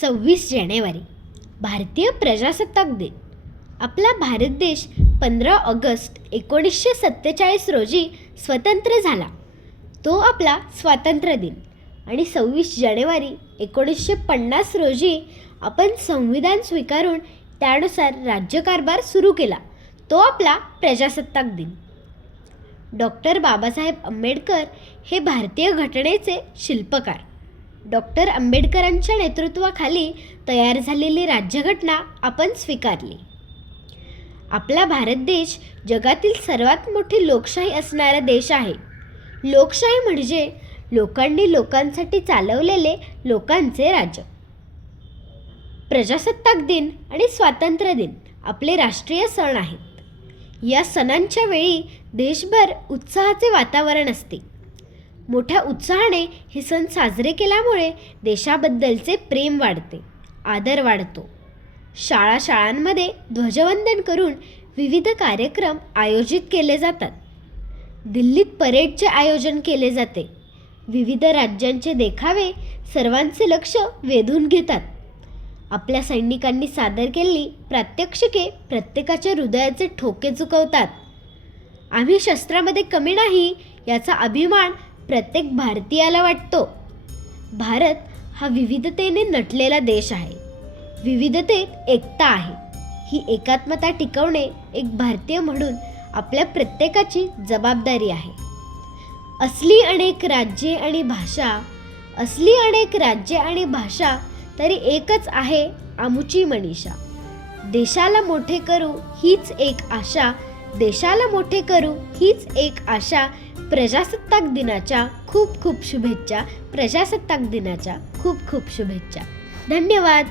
26 जानेवारी भारतीय प्रजासत्ताक दिन. आपला भारत देश 15 ऑगस्ट 1947 रोजी स्वतंत्र झाला. तो आपला स्वातंत्र्य दिन. आणि 26 जानेवारी 1950 रोजी आपण संविधान स्वीकारून त्यानुसार राज्यकारभार सुरू केला. तो आपला प्रजासत्ताक दिन. डॉक्टर बाबासाहेब आंबेडकर हे भारतीय घटनेचे शिल्पकार. डॉक्टर आंबेडकरांच्या नेतृत्वाखाली तयार झालेली राज्यघटना आपण स्वीकारली. आपला भारत देश जगातील सर्वात मोठी लोकशाही असणारा देश आहे. लोकशाही म्हणजे लोकांनी लोकांसाठी चालवलेले लोकांचे राज्य. प्रजासत्ताक दिन आणि स्वातंत्र्य दिन आपले राष्ट्रीय सण आहेत. या सणांच्या वेळी देशभर उत्साहाचे वातावरण असते. मोठ्या उत्साहाने हे सण साजरे केल्यामुळे देशाबद्दलचे प्रेम वाढते, आदर वाढतो. शाळांमध्ये ध्वजवंदन करून विविध कार्यक्रम आयोजित केले जातात. दिल्लीत परेडचे आयोजन केले जाते. विविध राज्यांचे देखावे सर्वांचे लक्ष वेधून घेतात. आपल्या सैनिकांनी सादर केलेली प्रात्यक्षिके प्रत्येकाच्या हृदयाचे ठोके चुकवतात. आम्ही शस्त्रामध्ये कमी नाही याचा अभिमान प्रत्येक भारतीयाला वाटतो. भारत हा विविधतेने नटलेला देश आहे. विविधतेत एकता आहे. ही एकात्मता टिकवणे एक भारतीय म्हणून आपल्या प्रत्येकाची जबाबदारी आहे. असली अनेक राज्ये आणि भाषा तरी एकच आहे आमुची मनीषा. देशाला मोठे करू हीच एक आशा. प्रजासत्ताक दिनाच्या खूप खूप शुभेच्छा. धन्यवाद.